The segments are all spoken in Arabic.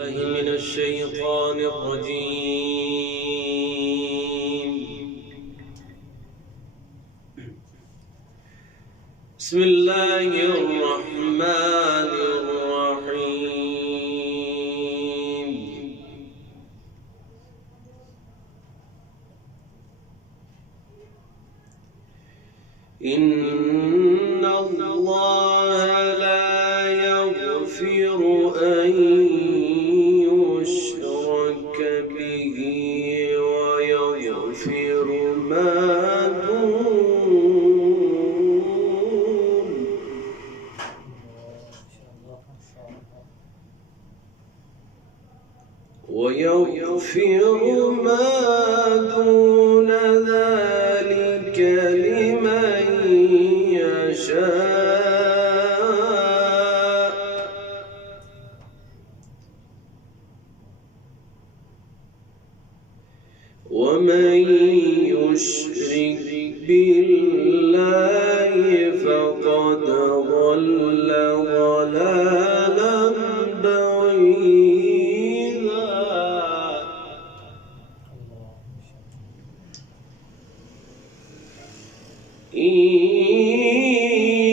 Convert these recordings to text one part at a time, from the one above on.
من الشيطان الرجيم. بسم الله الرحمن الرحيم. إن الله لا يغفر أن يشرك به ويغفر ما دون ذلك لمن يشاء. ومن يشرك بالله فقد ضل ضلالا بعيدا. إن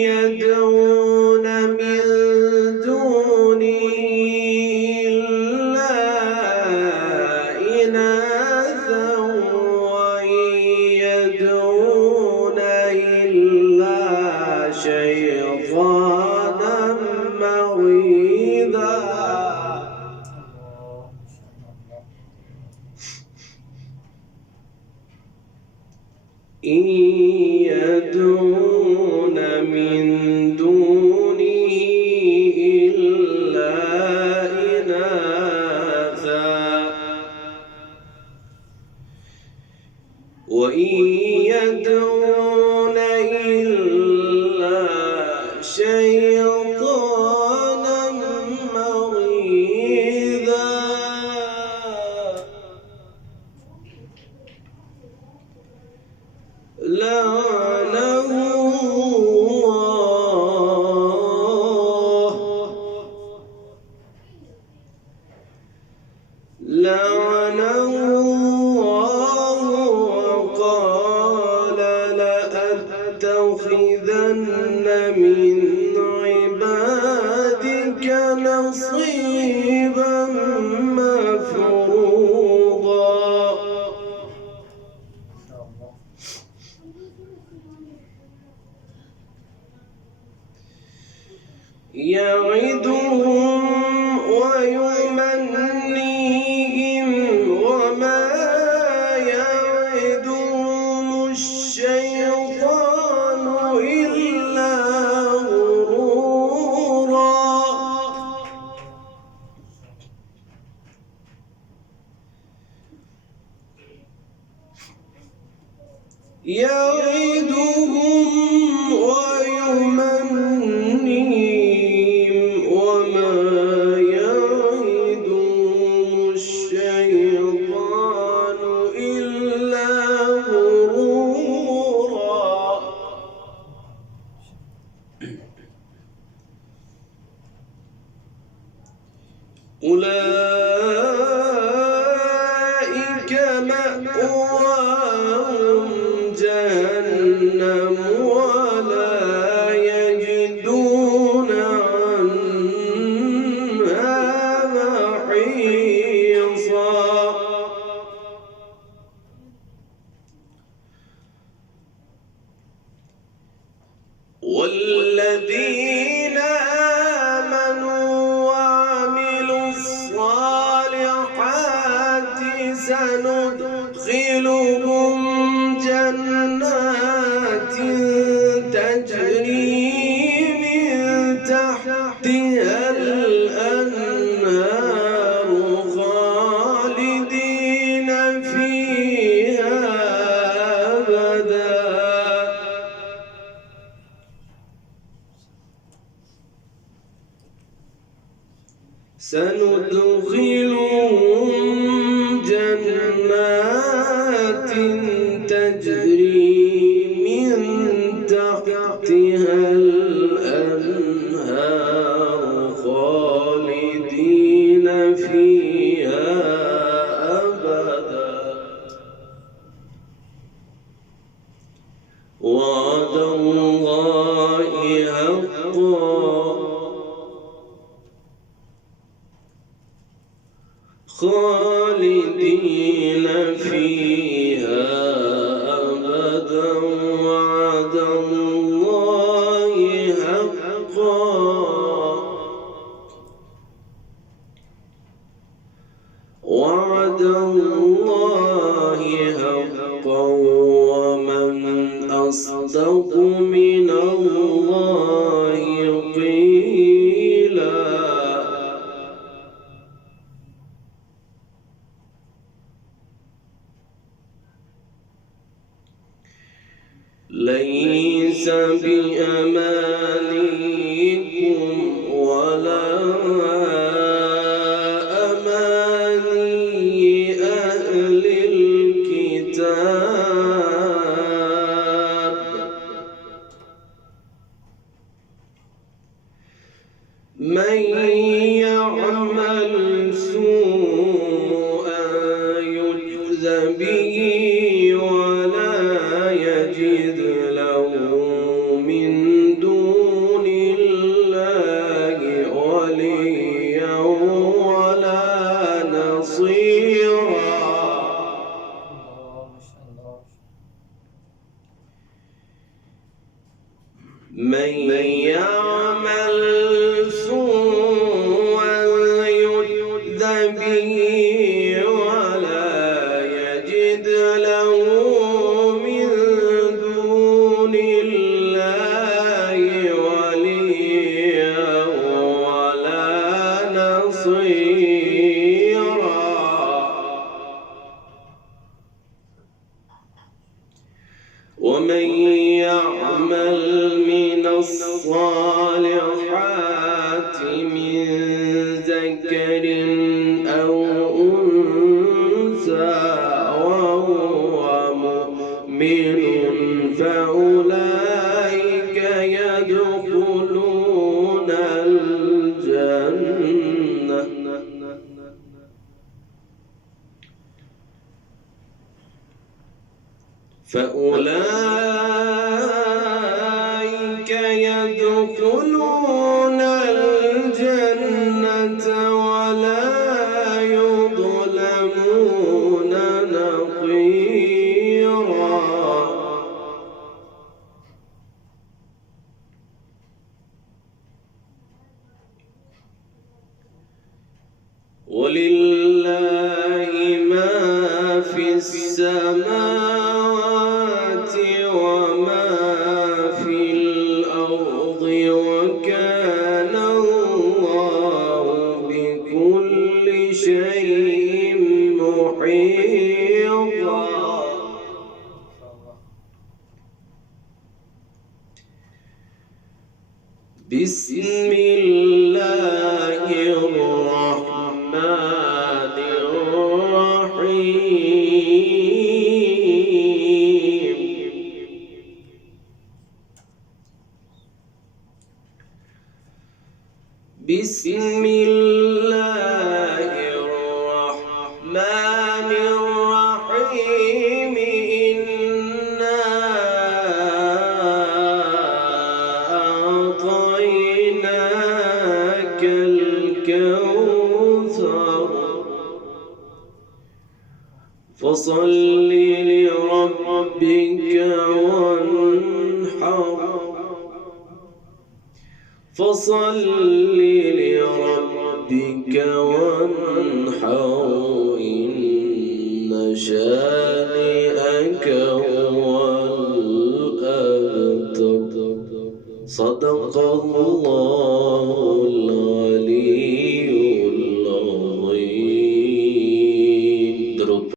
يدعون من دونه إلا إناثا وإن يدعون إلا شيطانا مريدا. إن يدعون من دونه إلا إناثا وإن يدعون إلا شيطانا مريدا. لعنه الله وقال لأتخذن من عبادك نصيبا مفروضا. يعدهم ويمنيهم وما يعدهم الشيطان إلا غرورا. يعدهم ويمنيهم وما يعدهم الشيطان إلا غرورا. أولئك مأواهم جهنم ولا يجدون عنها محيصا. والذين آمنوا وعملوا الصالحات سندخلهم جنات تجري من تحتها الأنهار خالدين فيها أبدا. سندخلهم جنات تجري من تحتها الأنهار خالدين فيها أبدا وعد الله حقا خالدين فيها أبدا وعد الله حقا وعد الله حقا ومن أصدق من الله قيلا ليس بأمانيكم ولا أماني أهل الكتاب من يعمل سوءا يجز به ولا يجد له من دون الله وليا ولا نصيرا من يعمل سوءا يجز به ولا يجد له من دون الله وليا ولا نصيرا ومن يعمل من الصالحات من ذكر أو أنثى وهو مؤمن فأولئك يدخلون الجنة فأولئك يدخلون الجنة ولا يظلمون نقيرا ولله ما في السماوات وما في الأرض وكان الله بكل شيء محيطا بسم الله الرحمن الرحيم بسم الله الرحمن الرحيم إنا أعطيناك الكوثر فصل لربك وانحر فصل لربك وانحر إن شانئك هو الأبتر صدق الله العلي